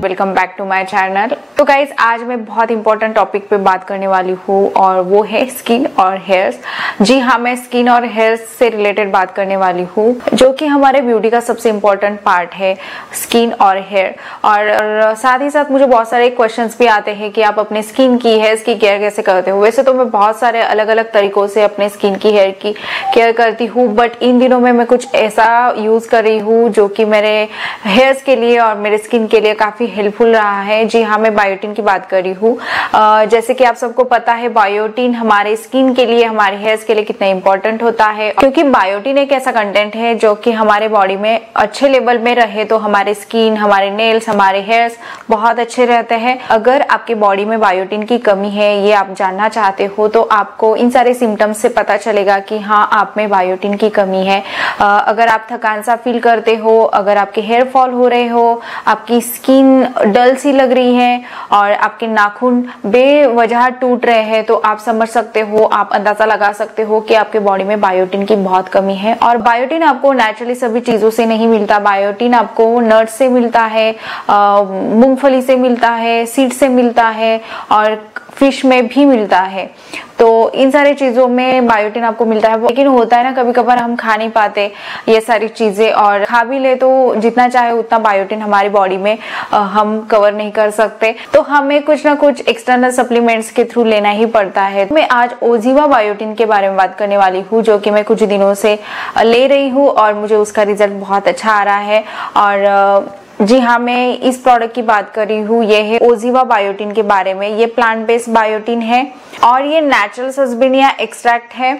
Welcome back to my channel. तो guys आज मैं बहुत इंपॉर्टेंट टॉपिक पे बात करने वाली हूँ और वो है स्किन और हेयर्स। जी हाँ, मैं स्किन और हेयर्स से रिलेटेड बात करने वाली हूँ, जो कि हमारे ब्यूटी का सबसे इम्पोर्टेंट पार्ट है, स्किन और हेयर। और साथ ही साथ मुझे बहुत सारे क्वेश्चंस भी आते हैं कि आप अपने स्किन की हेयर्स की केयर कैसे करते हो। वैसे तो मैं बहुत सारे अलग अलग तरीकों से अपने स्किन की हेयर की केयर करती हूँ, बट इन दिनों में मैं कुछ ऐसा यूज कर रही हूँ जो कि मेरे हेयर्स के लिए और मेरे स्किन के लिए काफी हेल्पफुल रहा है। जी हाँ, मैं बायोटिन की बात कर रही हूँ। जैसे कि आप सबको पता है, बायोटिन हमारे स्किन के लिए, हमारे हेयर्स के लिए कितना इंपॉर्टेंट होता है, क्योंकि बायोटिन एक ऐसा कंटेंट है जो कि हमारे बॉडी में अच्छे लेवल में रहे तो हमारे स्किन, हमारे नेल्स, हमारे हेयर्स बहुत अच्छे रहते हैं। अगर आपके बॉडी में बायोटिन की कमी है, ये आप जानना चाहते हो, तो आपको इन सारे सिम्टम्स से पता चलेगा कि हाँ, आप में बायोटिन की कमी है। अगर आप थकान सा फील करते हो, अगर आपके हेयर फॉल हो रहे हो, आपकी स्किन डल सी लग रही है और आपके नाखून बेवजह टूट रहे हैं, तो आप समझ सकते हो, आप अंदाजा लगा सकते हो कि आपके बॉडी में बायोटिन की बहुत कमी है। और बायोटिन आपको नेचुरली सभी चीजों से नहीं मिलता। बायोटिन आपको नट्स से मिलता है, मूंगफली से मिलता है, सीड से मिलता है और फिश में भी मिलता है। तो इन सारी चीजों में बायोटिन आपको मिलता है। लेकिन होता है ना, कभी कभार हम खा नहीं पाते ये सारी चीजें, और खा भी ले तो जितना चाहे उतना बायोटिन हमारी बॉडी में हम कवर नहीं कर सकते, तो हमें कुछ ना कुछ एक्सटर्नल सप्लीमेंट्स के थ्रू लेना ही पड़ता है। मैं आज ओजीवा बायोटिन के बारे में बात करने वाली हूँ, जो कि मैं कुछ दिनों से ले रही हूँ और मुझे उसका रिजल्ट बहुत अच्छा आ रहा है। और जी हाँ, मैं इस प्रोडक्ट की बात कर रही हूँ, ये है ओजीवा बायोटिन के बारे में। ये प्लांट बेस्ड बायोटिन है और ये नेचुरल सस्बिनिया एक्सट्रैक्ट है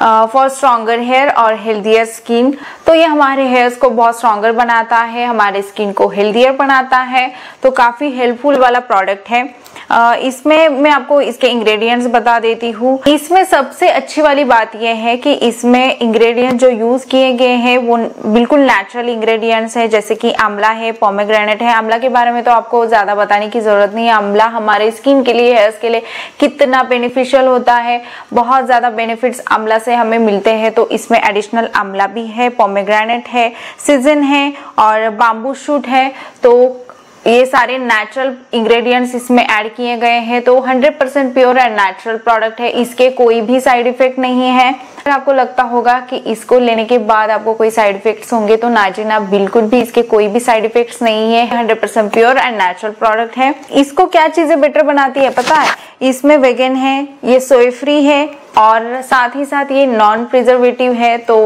फॉर स्ट्रॉन्गर हेयर और हेल्दियर स्किन। तो ये हमारे हेयर्स को बहुत स्ट्रॉन्गर बनाता है, हमारे स्किन को हेल्दियर बनाता है, तो काफी हेल्पफुल वाला प्रोडक्ट है। इसमें मैं आपको इसके इंग्रेडिएंट्स बता देती हूँ। इसमें सबसे अच्छी वाली बात यह है कि इसमें इंग्रेडिएंट जो यूज किए गए हैं वो बिल्कुल नेचुरल इंग्रेडिएंट्स है, जैसे कि आंवला है, पोमेग्रेनेट है। आंवला के बारे में तो आपको ज्यादा बताने की जरूरत नहीं है। आंवला हमारे स्किन के लिए, हेयर्स के लिए कितना बेनिफिशियल होता है, बहुत ज्यादा बेनिफिट्स आंवला से हमें मिलते हैं। तो इसमें एडिशनल आंवला भी है, पोमेग्रेनेट है, सीजन है और बाम्बू शूट है। तो ये सारे नेचुरल इंग्रेडिएंट्स इसमें ऐड किए गए हैं। तो 100% प्योर एंड नेचुरल प्रोडक्ट है। इसके कोई भी साइड इफेक्ट नहीं है। अगर आपको लगता होगा कि इसको लेने के बाद आपको कोई साइड इफेक्ट्स होंगे, तो ना जी ना, बिल्कुल भी इसके कोई भी साइड इफेक्ट्स नहीं है। 100% प्योर एंड नेचुरल प्रोडक्ट है। इसको क्या चीजें बेटर बनाती है पता है? इसमें वेगन है, ये सोया फ्री है और साथ ही साथ ये नॉन प्रिजर्वेटिव है। तो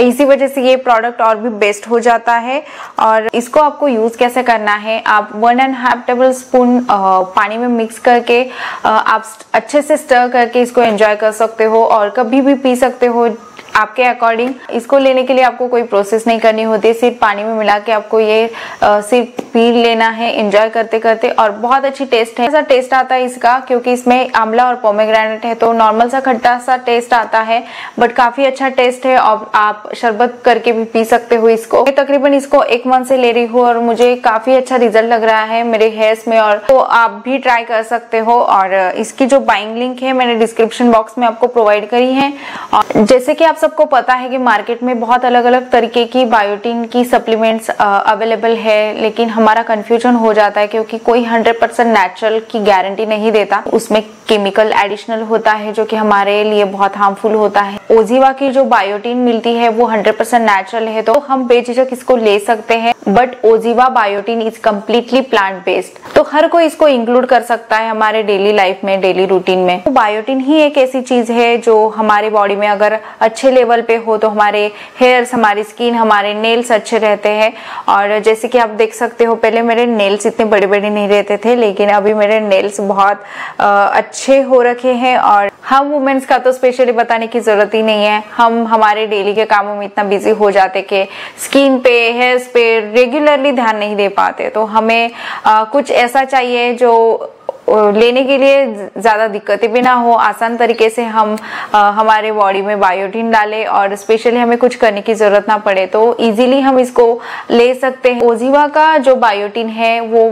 इसी वजह से ये प्रोडक्ट और भी बेस्ट हो जाता है। और इसको आपको यूज कैसे करना है, आप 1.5 टेबल स्पून पानी में मिक्स करके आप अच्छे से स्टर करके इसको एंजॉय कर सकते हो और कभी भी पी सकते हो आपके अकॉर्डिंग। इसको लेने के लिए आपको कोई प्रोसेस नहीं करनी होती, सिर्फ पानी में मिला के आपको ये सिर्फ पी लेना है एंजॉय करते करते। और बहुत अच्छी टेस्ट है, ऐसा टेस्ट आता है इसका, क्योंकि इसमें आंवला और पोमेग्रेनेट है, तो नॉर्मल सा खट्टा सा टेस्ट आता है, बट काफी अच्छा टेस्ट है। और आप शरबत करके भी पी सकते हो इसको। मैं तकरीबन इसको 1 मंथ से ले रही हूँ और मुझे काफी अच्छा रिजल्ट लग रहा है मेरे हेयर्स में, और तो आप भी ट्राई कर सकते हो। और इसकी जो बाइंग लिंक है मैंने डिस्क्रिप्शन बॉक्स में आपको प्रोवाइड करी है। और जैसे कि आप सबको पता है कि मार्केट में बहुत अलग अलग तरीके की बायोटिन की सप्लीमेंट्स अवेलेबल है, लेकिन हमारा कंफ्यूजन हो जाता है क्योंकि कोई 100% नेचुरल की गारंटी नहीं देता। उसमें केमिकल एडिशनल होता है जो कि हमारे लिए बहुत हार्मफुल होता है। ओजीवा की जो बायोटिन मिलती है वो 100% नेचुरल है, तो हम बेझिझक इसको ले सकते हैं। But Oziva biotin is completely plant based, तो हर कोई इसको इंक्लूड कर सकता है हमारे डेली लाइफ में, डेली रूटीन में। तो बायोटिन ही एक ऐसी चीज है जो हमारे बॉडी में अगर अच्छे लेवल पे हो तो हमारे हेयर्स, हमारी स्किन, हमारे नेल्स अच्छे रहते हैं। और जैसे कि आप देख सकते हो, पहले मेरे नेल्स इतने बड़े बड़े नहीं रहते थे, लेकिन अभी मेरे नेल्स बहुत अच्छे हो रखे हैं। और हम वुमेन्स का तो स्पेशली बताने की जरूरत ही नहीं है। हम हमारे डेली के कामों में इतना बिजी हो जाते कि स्किन पे, हेयर्स पे रेगुलरली ध्यान नहीं दे पाते। तो हमें कुछ ऐसा चाहिए जो लेने के लिए ज्यादा दिक्कतें भी ना हो, आसान तरीके से हम हमारे बॉडी में बायोटिन डालें और स्पेशली हमें कुछ करने की जरूरत ना पड़े, तो इजीली हम इसको ले सकते हैं। ओजीवा का जो बायोटिन है वो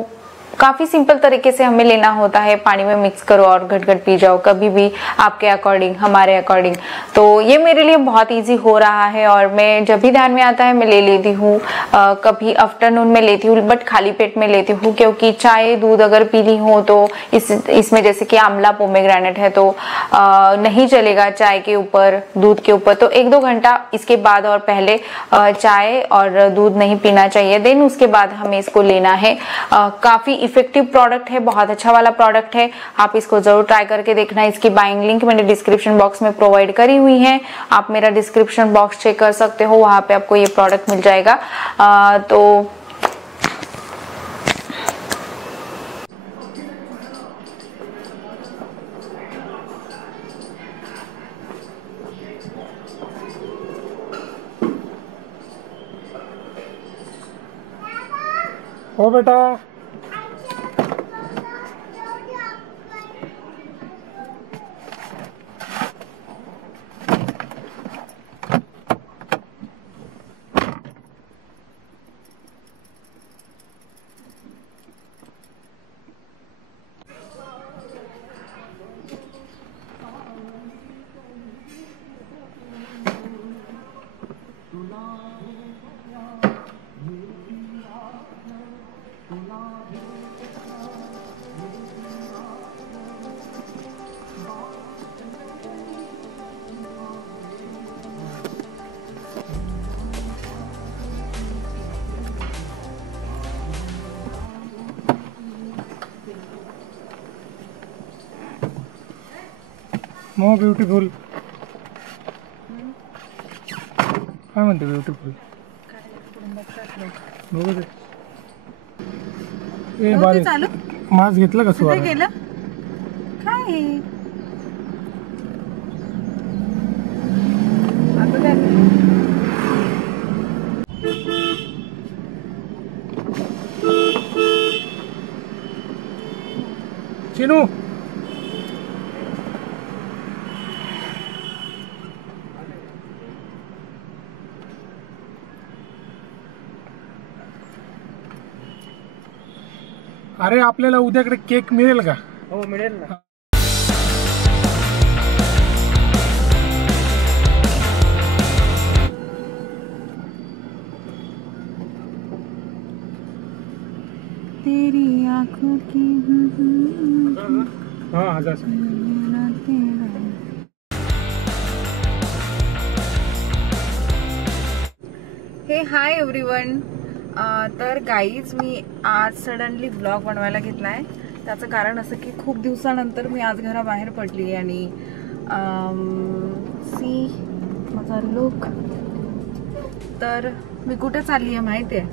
काफी सिंपल तरीके से हमें लेना होता है। पानी में मिक्स करो और घट घट पी जाओ, कभी भी आपके अकॉर्डिंग, हमारे अकॉर्डिंग। तो ये मेरे लिए बहुत इजी हो रहा है और मैं जब भी ध्यान में आता है मैं ले लेती हूँ। कभी आफ्टरनून में लेती हूँ, बट खाली पेट में लेती हूँ, क्योंकि चाय दूध अगर पीनी हो तो इसमें जैसे कि आंवला पोमेग्रेनेट है तो नहीं चलेगा चाय के ऊपर दूध के ऊपर। तो 1-2 घंटा इसके बाद और पहले चाय और दूध नहीं पीना चाहिए, देन उसके बाद हमें इसको लेना है। काफी इफेक्टिव प्रोडक्ट है, बहुत अच्छा वाला प्रोडक्ट है, आप इसको जरूर ट्राई करके देखना। इसकी बाइंग लिंक मैंने डिस्क्रिप्शन बॉक्स में प्रोवाइड करी हुई है, आप मेरा डिस्क्रिप्शन बॉक्स चेक कर सकते हो, वहां पे आपको ये प्रोडक्ट मिल जाएगा। तो ओ बेटा मो ब्युटिफुल काय म्हणते ब्युटिफुल बघू दे. ए बारी मास्क घेतलं का सुवार गेलं काय चिनू अरे आपल्याला उद्याकडे केक मिळेल का? हो मिळेल ना. तेरी आंखों की हाँ 1000. हे हाय एव्हरीवन. तर गाईज मी आज सडनली ब्लॉग बनवायला घेतलाय. त्याचं कारण असं की खूप दिवसानंतर मी आज घराबाहेर पडली आणि सी माझा लुक. तर मी कुठे चालली आहे माहिती आहे?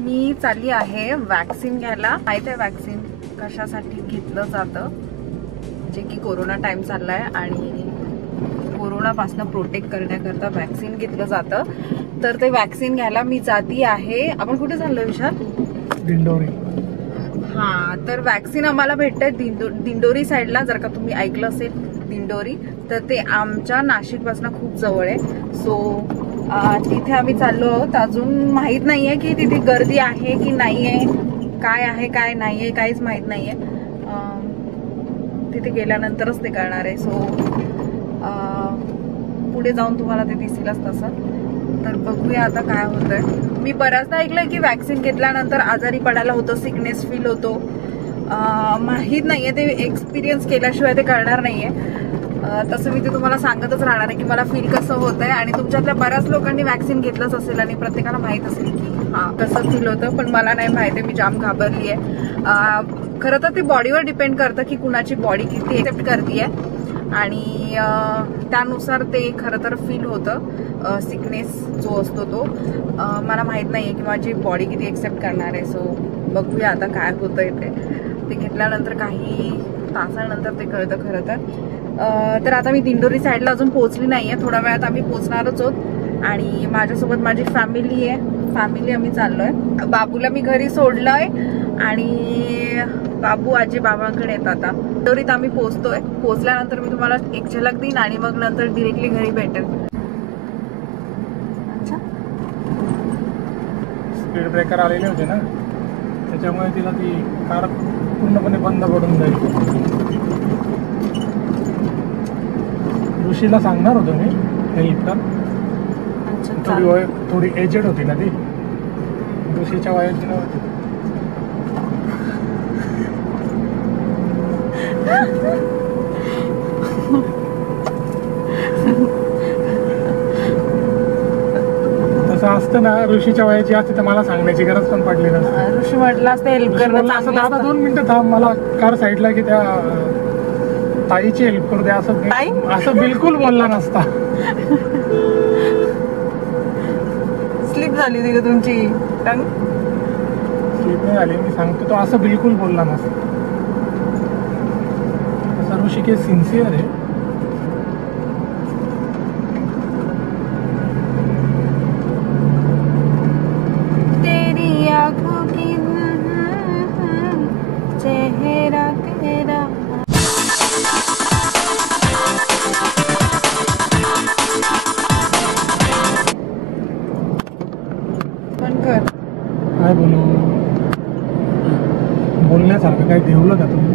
मी चालली आहे वॅक्सिन घ्यायला. माहिती आहे वॅक्सिन कशासाठी घेतलं जातं? जे की कोरोना टाइम चाललाय आणि कोरोनापासून प्रोटेक्ट करण्याकरता वॅक्सिन घेतलं जातं. तर ते वॅक्सिन घ्यायला मी जाती आहे. आपण कुठे चाललोय विशाल? दिंडोरी. हा, तर वॅक्सिन आम्हाला भेटतंय दिंडोरी साईडला. जर का तुम्ही ऐकलं असेल दिंडोरी, तर ते आमच्या नाशिक पासून खूप जवळ आहे. सो तिथे आम्ही चाललो आहोत. अजून माहित नाहीये की तिथे गर्दी आहे की नाहीये, काय आहे काय नाहीये, काहीच माहित नाहीये. तिथे गेल्यानंतरच ते कळणार आहे. सो पुढे जाऊन तुम्हाला ते दिसेलच तसं. तर बघूया आता काय होतंय. मी बऱ्याचदा ऐकलंय की वॅक्सिन घेतल्यानंतर आजारी पडायला होतं, सिकनेस फील होतो. माहीत नाहीये, ते एक्सपिरियन्स केल्याशिवाय ते कळणार नाहीये. तसं मी ते तुम्हाला सांगतच राहणार आहे की मला फील कसं होतंय. आणि तुमच्यातल्या बऱ्याच लोकांनी वॅक्सिन घेतलंच असेल आणि प्रत्येकाला माहीत असेल की हां कसं फील होतं. पण मला नाही माहिती आहे, मी जाम घाबरली आहे. खरं तर ते बॉडीवर डिपेंड करतं की कुणाची बॉडी किती एक्सेप्ट करते आहे आणि त्यानुसार ते खरं तर फील होतं सिकनेस जो असतो तो. मला माहीत नाही आहे की माझी बॉडी किती एक्सेप्ट करणार आहे. सो बघूया आता काय होतं इथे. ते घेतल्यानंतर काही तासानंतर ते कळतं खरं तर. तर आता मी दिंडोरी साईडला अजून पोहोचली नाही आहे. थोड्या वेळात आम्ही पोहोचणारच आहोत आणि माझ्यासोबत माझी फॅमिली आहे. फॅमिली आम्ही चाललोय. बाबूला मी घरी सोडलंय आणि बाबू आजी बाबांकडे येतात. आता दिंडोरीत आम्ही पोहोचतोय. पोहोचल्यानंतर मी तुम्हाला एक झलक देईन आणि मग नंतर डिरेक्टली घरी भेटेल. स्पीड ब्रेकर आलेले होते ना, त्याच्यामुळे तिला ती कार पूर्णपणे बंद पडून जाईल. ऋषीला सांगणार होतो मी हेल्प कर, थोडी एजेड होती ना ती, ऋषीच्या वयाची नव्हती. तसं असतं ना, ऋषीच्या वयाची असते तर मला सांगण्याची गरज पण पडली नसते. ऋषी म्हटलं असतं हेल्प करणं असं दादा 2 मिनिटं थांब, मला कार साईडला की त्या ताईची हेल्प करू दे, असं बिलकुल बोलला नसता. स्लिप झाली होती का तुमची टंग? स्लिप नाही झाली, मी सांगतो, तो असं बिलकुल बोलला नसता. असा ऋषिकेश सिन्सिअर आहे. तेरी आँखों की चेहरा तेरा. काय बोलू, बोलण्यासारखं काय ठेवलं का तुम्ही?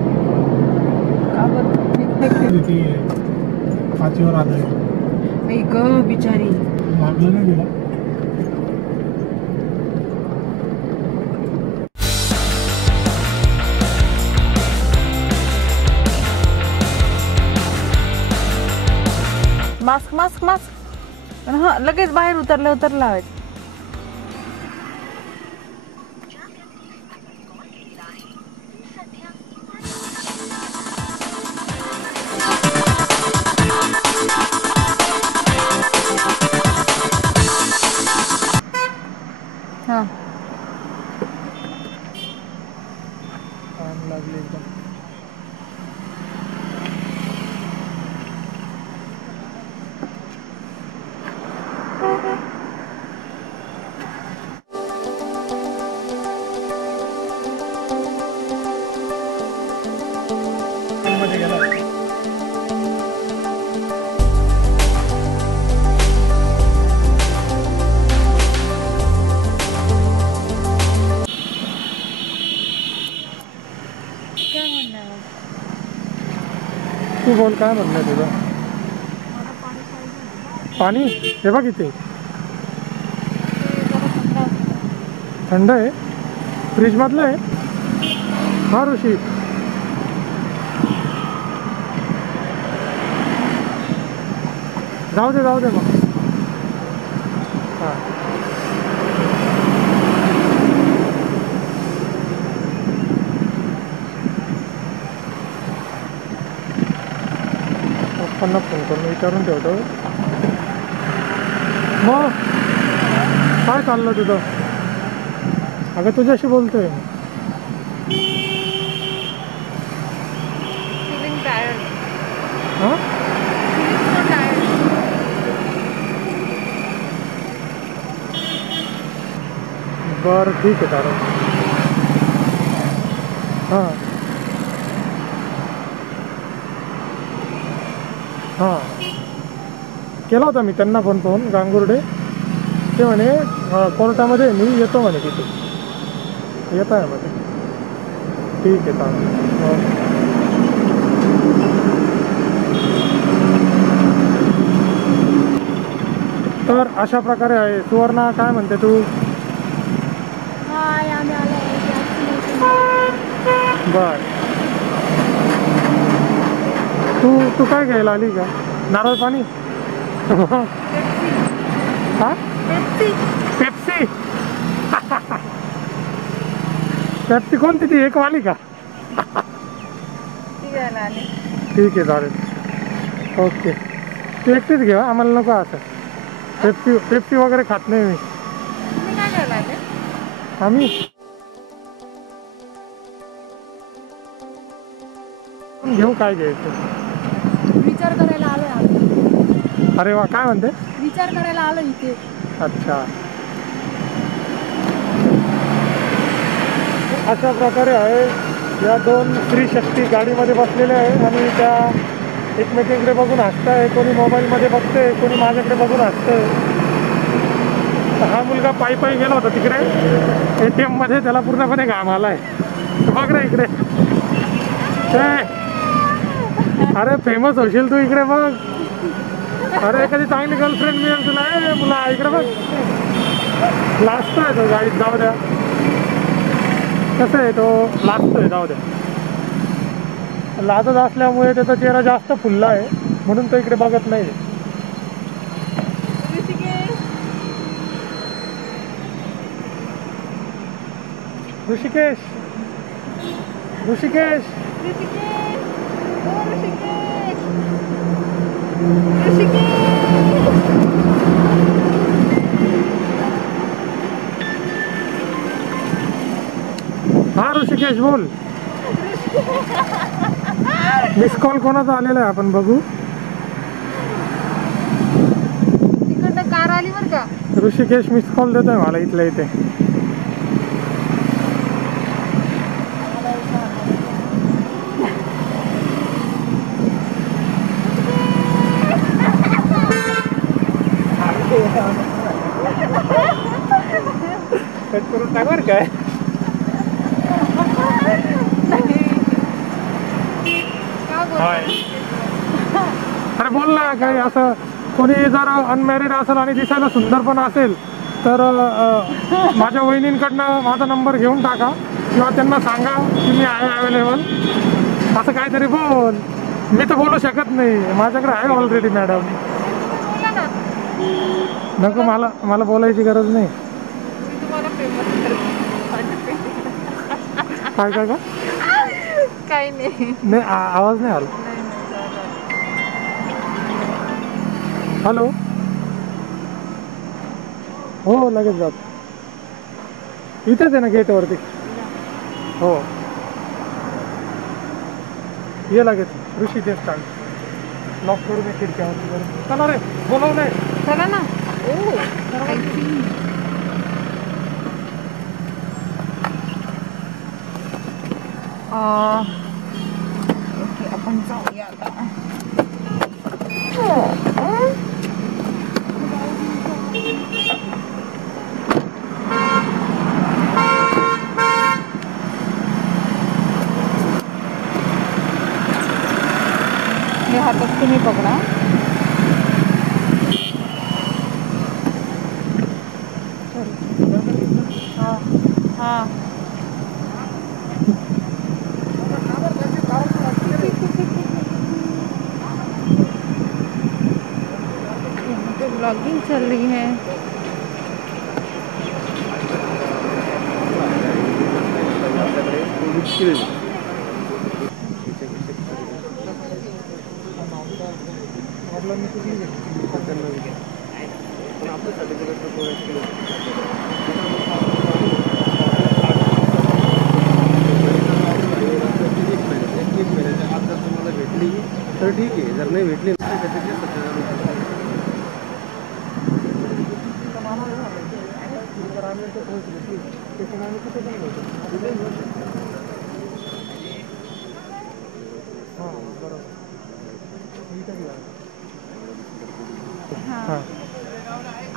ती 5वर आधार ग बिचारी मागलं नाही दिला. Mask mask mask. हा, लगेच बाहेर उतरलं लावायचं. हा, लागली एकदम. मध्ये गेला. तू बोल, काय म्हणणं तुझं? पाणी हे बघ इथे थंड आहे, फ्रीज मधलं आहे. हा ऋषी, जाऊ दे मग. हां, पप्पांना फोन करून विचारून ठेवतो. मग काय चाललं तुझं? अगं तुझ्याशी बोलतोय. हां, बरं ठीक आहे चालेल. हां हां, केला होता मी त्यांना फोन गांगुर्डे. ते म्हणे कोर्टामध्ये मी येतो म्हणे, तिथे येत आहे म्हणे. ठीक आहे चालेल. तर अशा प्रकारे आहे. सुवर्णा, काय म्हणते तू? बर, तू काय घ्यायला आली का? नारळ पाणी? हा, पेप्सी. पेप्सी कोणती, ती एक वाली का? ठीक आहे चालेल. ओके, तू एकटीच घे, आम्हाला नको असं. पेप्सी वगैरे खात नाही मी. आम्ही घेऊ, काय घ्यायचं विचार करायला आलोय. अरे वा, काय म्हणते? विचार करायला आलो इथे. अच्छा, अशा प्रकारे आहे. या 2 स्त्री शक्ती गाडीमध्ये बसलेल्या आहे आणि त्या एकमेकींकडे बघून हसताय. कोणी मोबाईलमध्ये बघते, कोणी माझ्याकडे बघून हसतंय. हा मुलगा पायी गेला होता तिकडे ATM मध्ये, त्याला पूर्णपणे घाम आलाय. बघ रे इकडे. अरे फेमस होशील तू, इकडे बघ. अरे एखादी चांगली गर्लफ्रेंड मिळेल तुला. मुला इकडे बघ, लाजतोय तो गाडीत. जाऊ द्या, कसं आहे तो लाजतोय. जाऊ द्या, लाजत असल्यामुळे त्याचा चेहरा जास्त फुलला आहे म्हणून तो इकडे बघत नाही. ऋषिकेश, ऋषिकेश, हा ऋषिकेश बोल. मिस कॉल कोणाचा आलेला आहे आपण बघू. तिकडं कार आली बरं का. ऋषिकेश मिस कॉल देतोय मला इथल्या इथे. कट करून टाक बरं काय. अरे बोल ना काही. असं कोणी जर अनमॅरिड असेल आणि दिसायला सुंदर पण असेल तर माझ्या वहिनींकडनं माझा नंबर घेऊन टाका किंवा त्यांना सांगा की मी आहे अवेलेबल. असं काहीतरी बोल. मी तर बोलू शकत नाही, माझ्याकडे आहे ऑलरेडी मॅडम. नको, मला बोलायची गरज नाही. काय काय का काही नाही. नाही, आवाज नाही आला. हॅलो, हो लगेच जात. इथेच आहे ना गेटवरती. हो ये लगेच. ऋषिकेश चालेल. लॉक करून ये खिडक्यावरती. चला रे, बोलवलंय. चला ना. ओके, आपण जाऊया आता. हे हातात तुम्ही पकडा. हां तो ब्लॉगिंग चल रही है. तर ठीक आहे, जर नाही भेटली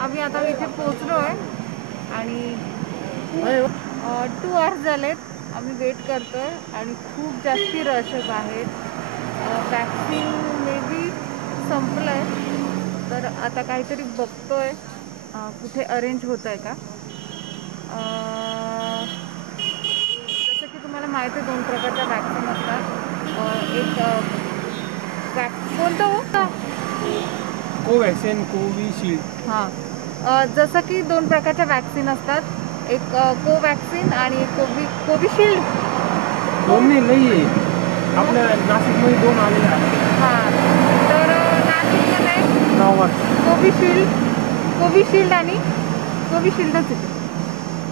आम्ही आता इथे पोहोचलो आहे आणि 2 hours झालेत आम्ही वेट करतोय आणि खूप जास्ती रशेस आहेत. वॅक्सिन मे बी संपलं आहे तर आता काहीतरी बघतोय कुठे अरेंज होत आहे का. जसं की तुम्हाला माहिती आहे 2 प्रकारच्या वॅक्सिन असतात. एक कोणतं होतं, कोवॅक्सिन, कोविशिल्ड. हां, जसं की 2 प्रकारच्या वॅक्सिन असतात. एक कोवॅक्सिन आणि एक कोविशिल्ड. दोन्ही नाही आहे आपल्या नाशिकमध्ये 2 आलेले आहेत. हां, तर नाशिकमध्ये कोविशिल्ड आणि कोविशिल्डच येते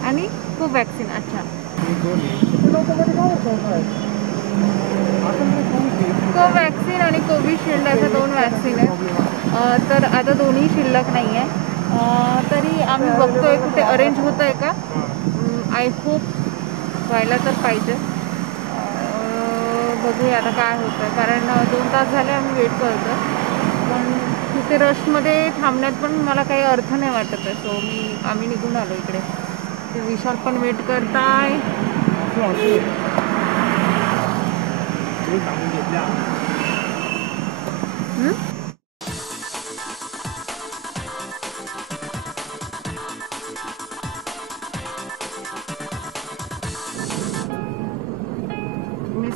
आणि कोवॅक्सिन. अच्छा, कोवॅक्सिन आणि कोविशिल्ड अशा 2 वॅक्सिन आहेत. तर आता दोन्ही शिल्लक नाही आहे. तरी आम्ही बघतोय कुठे अरेंज होत आहे का. आय होप व्हायला तर पाहिजे. बघूया आता काय होतं आहे, कारण 2 तास झाले आम्ही वेट करतो. पण तिथे रशमध्ये थांबण्यात पण मला काही अर्थ नाही वाटत आहे. सो आम्ही निघून आलो इकडे. ते विशाल पण वेट करताय.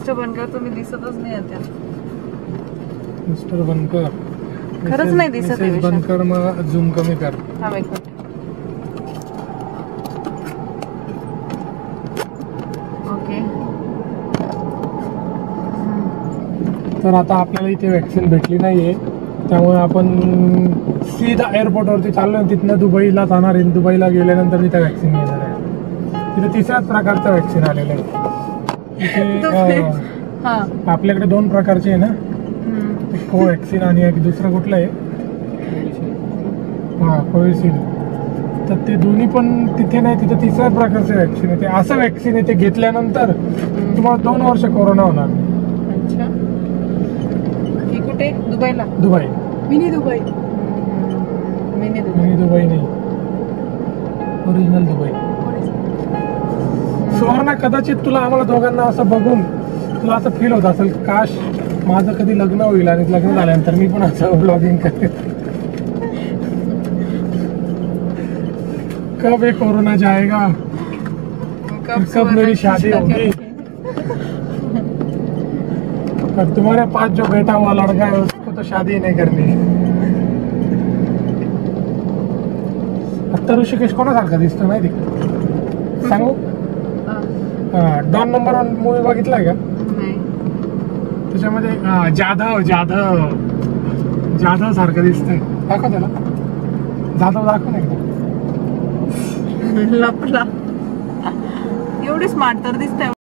मिस्टर बनकर तुम्ही दिसतच नाही आता. मिस्टर बनकर खरंच नाही दिसत आहे मिसेस बनकर. मग झूम कमी कर. हा एक मिनिट. ओके. तर आता आपल्याला इथे वॅक्सिन भेटली नाहीये, त्यामुळे आपण सीधा एअरपोर्टवरती चाललोय. तिथनं दुबईला जाणार आहे. दुबईला गेल्यानंतर तिथे वॅक्सिन घेणार आहे. तिथे तिसऱ्याच प्रकारचं वॅक्सिन आलेलं आहे. इथे हा. आपल्याकडे 2 प्रकारचे आहे ना, कोवॅक्सिन आणि एक दुसरं कुठलं आहे, हां कोविशिल्ड. तर ते दोन्ही पण तिथे नाही, तिथे तिसऱ्याच प्रकारचे वॅक्सिन आहे. ते असं वॅक्सिन आहे ते घेतल्यानंतर तुम्हाला 2 वर्ष कोरोना होणार. अच्छा. ही कुठे? दुबईला? Dubai. Mini Dubai. Mini Dubai. Mini Dubai नाही, ओरिजिनल दुबई. सुवर्णा, कदाचित तुला आम्हाला दोघांना असं बघून तुला असं फील होत असेल, काश माझं कधी लग्न होईल आणि लग्न झाल्यानंतर मी पण असं ब्लॉगिंग करेन. कब ये कोरोना जाएगा, कब मेरी शादी होगी, और तुम्हारे पास जो बैठा हुआ लड़का है उसको तो शादी नहीं करनी. आता ऋषिकेश कोणासारखा दिसतो माहिती का? सांगू? डॉन नंबर 1 मूवी बघितलाय का? त्याच्यामध्ये जाधव सारखं दिसतंय. दाखव त्याला. जाधव दाखव ना एकदा. लपला. एवढी स्मार्ट तर दिसतंय.